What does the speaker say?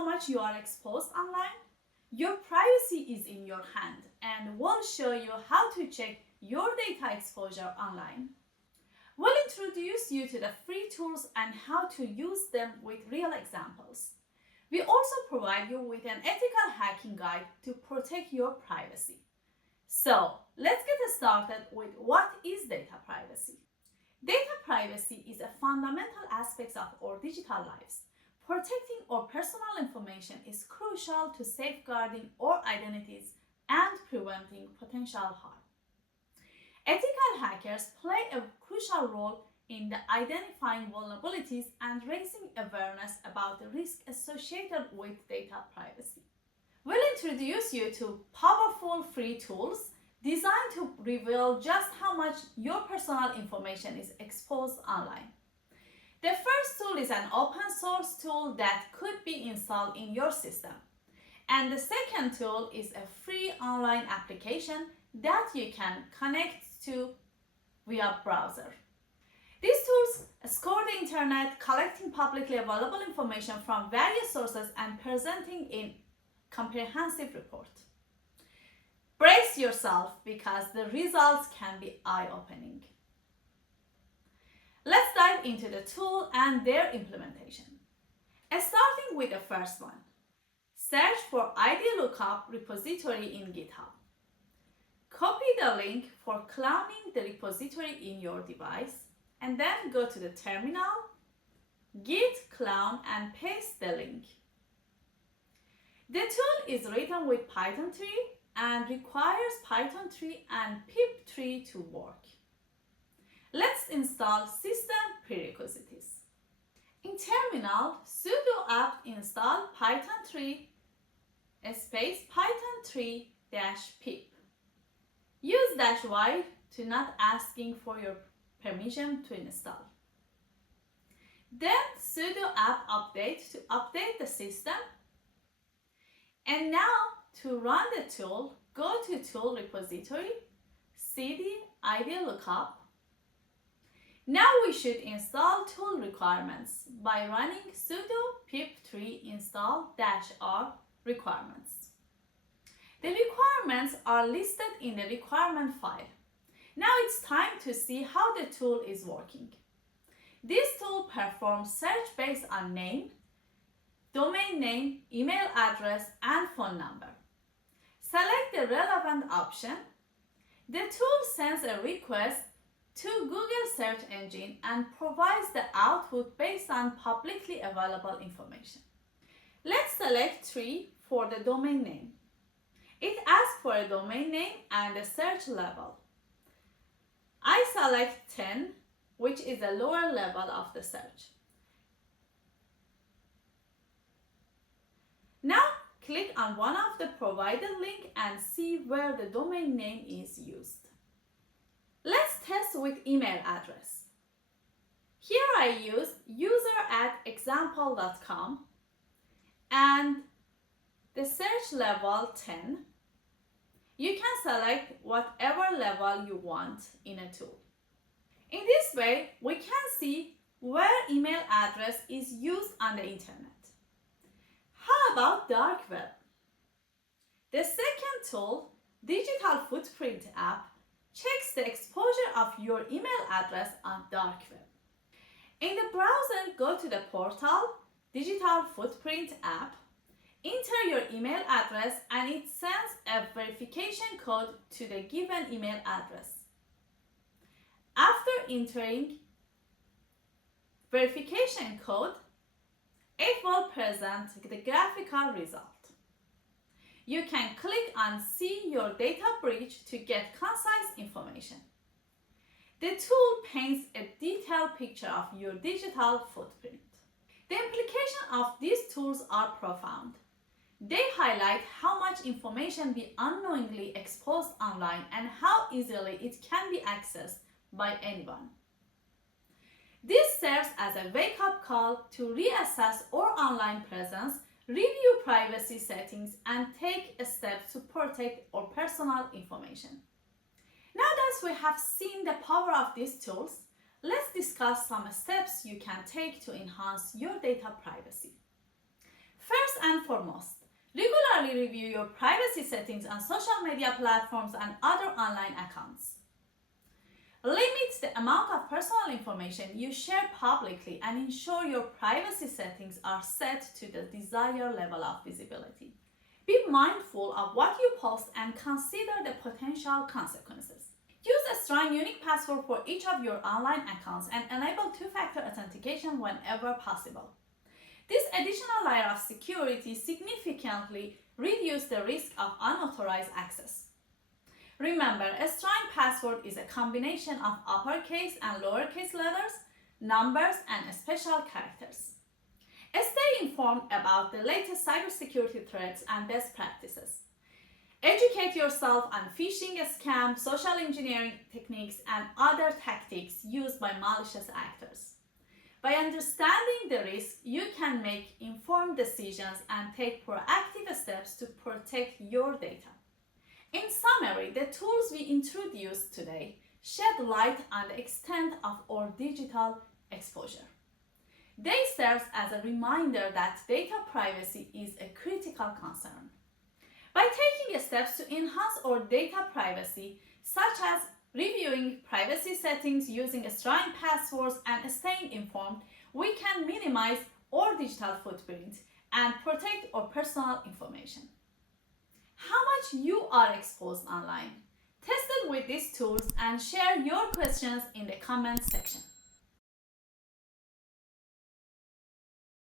how much you are exposed online? Your privacy is in your hand, and we'll show you how to check your data exposure online. We'll introduce you to the free tools and how to use them with real examples. We also provide you with an ethical hacking guide to protect your privacy. So, let's get started with what is data privacy. Data privacy is a fundamental aspect of our digital lives. Protecting our personal information is crucial to safeguarding our identities and preventing potential harm. Ethical hackers play a crucial role in identifying vulnerabilities and raising awareness about the risks associated with data privacy. We'll introduce you to powerful free tools designed to reveal just how much your personal information is exposed online. The first tool is an open source tool that could be installed in your system. And the second tool is a free online application that you can connect to via browser. These tools scour the internet, collecting publicly available information from various sources and presenting a comprehensive report. Brace yourself because the results can be eye-opening. Let's dive into the tool and their implementation. Starting with the first one, search for ID Lookup repository in GitHub. Copy the link for cloning the repository in your device and then go to the terminal, git clone and paste the link. The tool is written with Python 3 and requires Python 3 and pip3 to work. Let's install system prerequisites. In terminal, sudo apt install python 3 space python 3-pip. Use -y to not asking for your permission to install. Then sudo apt update to update the system. And now to run the tool, go to tool repository, cd ID lookup. Now we should install tool requirements by running sudo pip3 install -r requirements. The requirements are listed in the requirement file. Now it's time to see how the tool is working. This tool performs search based on name, domain name, email address, and phone number. Select the relevant option. The tool sends a request to Google search engine and provides the output based on publicly available information. Let's select 3 for the domain name. It asks for a domain name and a search level. I select 10, which is the lower level of the search. Now click on one of the provided links and see where the domain name is used. Let's test with email address. Here I use user@example.com and the search level 10. You can select whatever level you want in a tool. In this way, we can see where email address is used on the internet. How about dark web? The second tool, Digital Footprint app, checks the exposure of your email address on dark web. In the browser, go to the portal, Digital Footprint app, enter your email address and it sends a verification code to the given email address. After entering verification code, it will present the graphical result. You can click on See Your Data Breach to get concise information. The tool paints a detailed picture of your digital footprint. The implications of these tools are profound. They highlight how much information we unknowingly expose online and how easily it can be accessed by anyone. This serves as a wake-up call to reassess our online presence, review privacy settings, and take steps to protect our personal information. Now that we have seen the power of these tools, let's discuss some steps you can take to enhance your data privacy. First and foremost, regularly review your privacy settings on social media platforms and other online accounts. Limit the amount of personal information you share publicly and ensure your privacy settings are set to the desired level of visibility. Be mindful of what you post and consider the potential consequences. Use a strong unique password for each of your online accounts and enable two-factor authentication whenever possible. This additional layer of security significantly reduces the risk of unauthorized access. Remember, a strong password is a combination of uppercase and lowercase letters, numbers, and special characters. Stay informed about the latest cybersecurity threats and best practices. Educate yourself on phishing scams, social engineering techniques, and other tactics used by malicious actors. By understanding the risk, you can make informed decisions and take proactive steps to protect your data. In summary, the tools we introduced today shed light on the extent of our digital exposure. They serve as a reminder that data privacy is a critical concern. By taking steps to enhance our data privacy, such as reviewing privacy settings, using strong passwords, and staying informed, we can minimize our digital footprint and protect our personal information. How much you are exposed online? Test it with these tools and share your questions in the comment section.